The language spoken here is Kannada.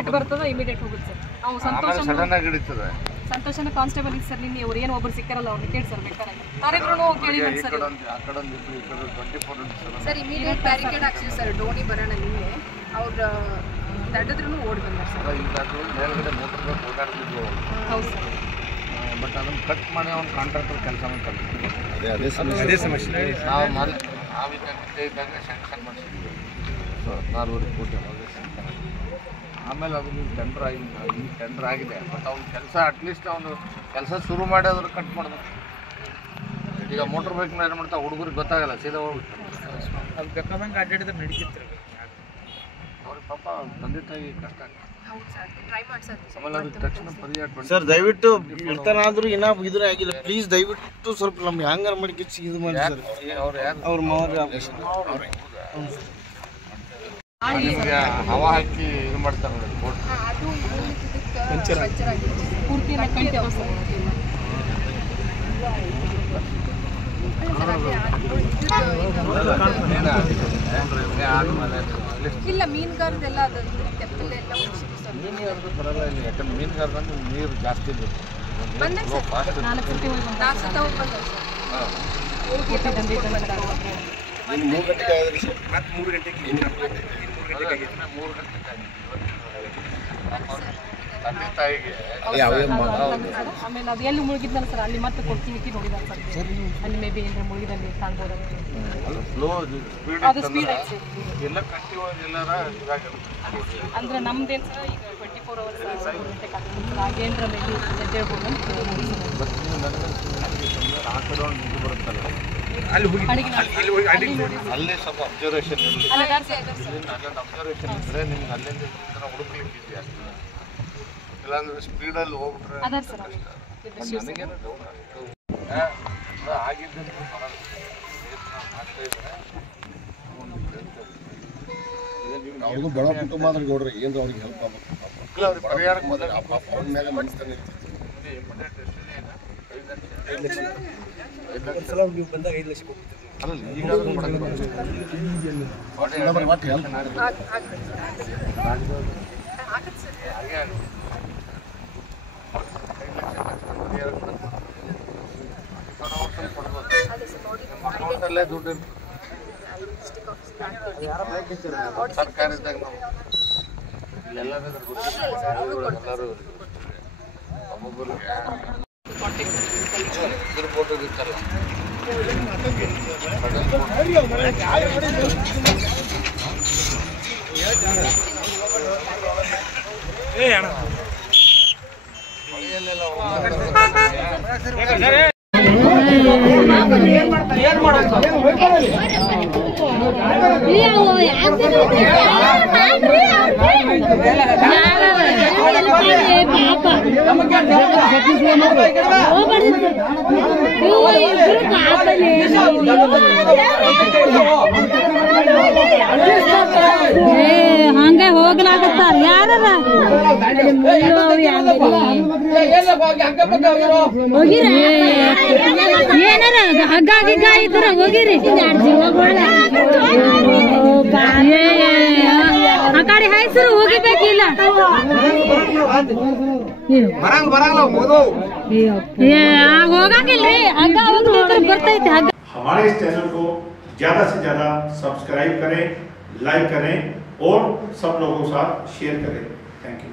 ಇಮಿಡಿಯೇಟ್ ಬರ್ತದ ಇಮಿಡಿಯೇಟ್ ಹೋಗುತ್ತೆ ಸರ್. ನಾವು ಸಂತೋಷನ ಕಾನ್ಸ್ಟೇಬಲ್ ಇತ್ತು ಸರ್. ನಿನ್ನೆ ಅವ್ರು ಏನು ಒಬ್ರು ಸಿಕ್ಕಾರಲ್ಲ ಅವ್ರನ್ನ ಕೇಳಿ ಸರ್ ಬೇಕಾರೆ ಯಾರಿದ್ರು ಕೇಳಿಲ್ಲ ಸರ್. ಸರ್ ಇಮಿಡಿಯೇಟ್ ಬ್ಯಾರಿಕೇಡ್ ಹಾಕ್ಸಿದ್ರು ಸರ್. ಡೋಣಿ ಬರೋಣ ನಿನ್ನೆ ಅವ್ರು ತಡೆದ್ರೂ ಓಡಿ ಬಂದಾರೆ ಸರ್. ಮೇಲ್ಗಡೆ ಮೋಟರ್ ಓಡಾಡ್ತಿದ್ವು. ಹೌದು ಸರ್. ಬಟ್ ಅದನ್ನು ಕಟ್ ಮಾಡಿ ಅವ್ನು ಕಾಂಟ್ರಾಕ್ಟರ್ ಕೆಲಸ ಮಾಡ್ತಾರೆ. ಅದೇ ಸಮಸ್ಯೆ ನಾವು ಇದ್ದಾಗ ಸ್ಯಾಂಕ್ಷನ್ ಮಾಡಿಸಿದ್ವಿ 14 ಕೋಟಿ ಸ್ಯಾಂಕ್ಷನ್. ಆಮೇಲೆ ಅದು ನೀವು ಟೆಂಡರ್ ಆಗಿಲ್ಲ, ಈಗ ಟೆಂಡರ್ ಆಗಿದೆ. ಬಟ್ ಅವ್ನ ಕೆಲಸ ಅಟ್ಲೀಸ್ಟ್ ಅವನು ಕೆಲಸ ಶುರು ಮಾಡಿ ಅದ್ರ ಕಟ್ ಮಾಡ್ಬೇಕು. ಈಗ ಮೋಟ್ರ್ ಬೈಕ್ನ ಏನು ಮಾಡ್ತಾ ಹುಡುಗರಿಗೆ ಗೊತ್ತಾಗಲ್ಲ, ಸೀದಾ ಹೋಗ್ಬಿಟ್ಟು ಅದು ಬೇಕಾದಂಗೆ ಅಡ್ಡಾಡಿದ್ರೆ ನಡೀತಿತ್ತು. ಅವ್ರಿಗೆ ಪಾಪ ತಂದೆ ತಾಯಿ ಕಷ್ಟ ಆಗುತ್ತೆ. ಆಮೇಲೆ ಅದಕ್ಕೆ ತಕ್ಷಣ ಪರಿಹಾರ ಸರ್ ದಯವಿಟ್ಟು ಇರ್ತಾನಾದ್ರೂ ಇನ್ನೂ ಇದನ್ನ ಆಗಿಲ್ಲ. ಪ್ಲೀಸ್ ದಯವಿಟ್ಟು ಸ್ವಲ್ಪ ನಮ್ಗೆ ಹ್ಯಾಂಗಾರ ಮಾಡಿ ಕಿಚ್ಚಿ ಇದು ಮಾಡಿ ಸರ್. ಅವ್ರ ಮಾವಾಗ ನಿಮಗೆ ಹವಾ ಹಾಕಿ ಇದು ಮಾಡ್ತಾರೆ ನೋಡಿ ಬೋಟ್. ಇಲ್ಲ ಮೀನುಗಾರದೆಲ್ಲ ಅದು ತೆಪ್ಪಲೆಲ್ಲ ಮೀನುಗಾರದು ಬರಲ್ಲ ಇಲ್ಲಿ. ಯಾಕಂದ್ರೆ ಮೀನುಗಾರದಂಗೆ ನೀರು ಜಾಸ್ತಿ ಬೇಕು. ತಂದೆ ತಾಯಿಗೆ ಆಮೇಲೆ ಅದು ಎಲ್ಲಿ ಮುಳುಗಿದ್ನಲ್ಲ ಸರ್ ಅಲ್ಲಿ ಮತ್ತೆ ಕೊಡ್ತೀವಿ ನೋಡಿದಾರೆ ಸರ್. ಅಲ್ಲಿ ಮೇ ಬಿ ಏನಾರ ಮುಳುಗಿದಲ್ಲಿ ಕಾಣ್ಬೋದು. ಅದು ಸ್ಪೀಡ್ ಐತೆ ಎಲ್ಲ ಕಂಟಿನ್ಯೂಸ್ ಎಲ್ಲಾರ ಅಂದ್ರೆ ನಮ್ದೇನು ಸರ್ ಈಗ 24 hours ಹಾಗೇನ್ರ ಮೇ ಬಿ ಎದ್ದೇಳ್ಬೋದು ಅಂತ ಆ ಕಡೆ ಒಂದು ಇದು ಬರುತ್ತಲ್ಲ ಅಲ್ಲಿ ಹೋಗಿ ಅಲ್ಲೇ ಸ್ವಲ್ಪ ಅಬ್ಸರ್ವೇಷನ್ ಇರಲಿ. ಅಲ್ಲೊಂದು ಅಬ್ಸರ್ವೇಷನ್ ಇದ್ದರೆ ನಿಮ್ಗೆ ಅಲ್ಲಿಂದ ಹುಡುಕ್ಲಿಕ್ಕೆ ಇದೆ ಅಷ್ಟು. ಇಲ್ಲಾಂದ್ರೆ ಸ್ಪೀಡಲ್ಲಿ ಹೋಗ್ಬಿಟ್ರೆ ನನಗೇನು ಡೌಟ್ ಆಗಿದ್ದಂತ ಆಗ್ತಾ ಇದ್ದಾರೆ. ಅವ್ರಿಗೂ ಬಡ ಕುಟುಂಬ ಅಂದ್ರೆ ಗೌಡ್ರಿ ಏನು ಅವ್ರಿಗೆ ಹೆಲ್ಪ್ ಆಗ್ಬೇಕು. ಅವ್ರಿಗೆ ಪರಿಹಾರ ಅವ್ರ ಮೇಲೆ ಮನಸ್ತಾನೆ ನೀವು ಬಂದಾಗ 5 ಲಕ್ಷ ಕೊಡ್ತೀವಿ. ಅಲ್ಲ ಈಗಾದ್ರೂ ಅಕೌಂಟಲ್ಲೇ ದುಡ್ಡು ಸರ್ಕಾರ ಇದ್ದಾಗ ನಾವು ಎಲ್ಲರೂ ಎಲ್ಲರೂ ಒಬ್ಬೊಬ್ಬರಿಗೆ ಫೋಟೋ ಇರ್ತಾರಲ್ಲ ಮಳೆಯಲ್ಲೆಲ್ಲ ಹಂಗ ಹೋಗ್ಲಾಕತ್ತಾರ ಯಾರ ಏನಾರ ಹಗ್ಗ ಗಿಗ್ಗ ಇದ್ರ ಹೋಗಿರಿ ಆ ಕಡೆ ಹಾಯ್ಸರು ಹೋಗಿಬೇಕಿಲ್ಲ ಹೋಗಂಗಿಲ್ರಿ ಹಗ್ಗ ಹೋಗ್ಲಿಕ್ಕೆ ಬರ್ತೈತೆ ಹಗ್ಗ. हमारे इस चैनल को ज़्यादा से ज़्यादा सब्सक्राइब करें, लाइक करें और सब लोगों के साथ शेयर करें। Thank you.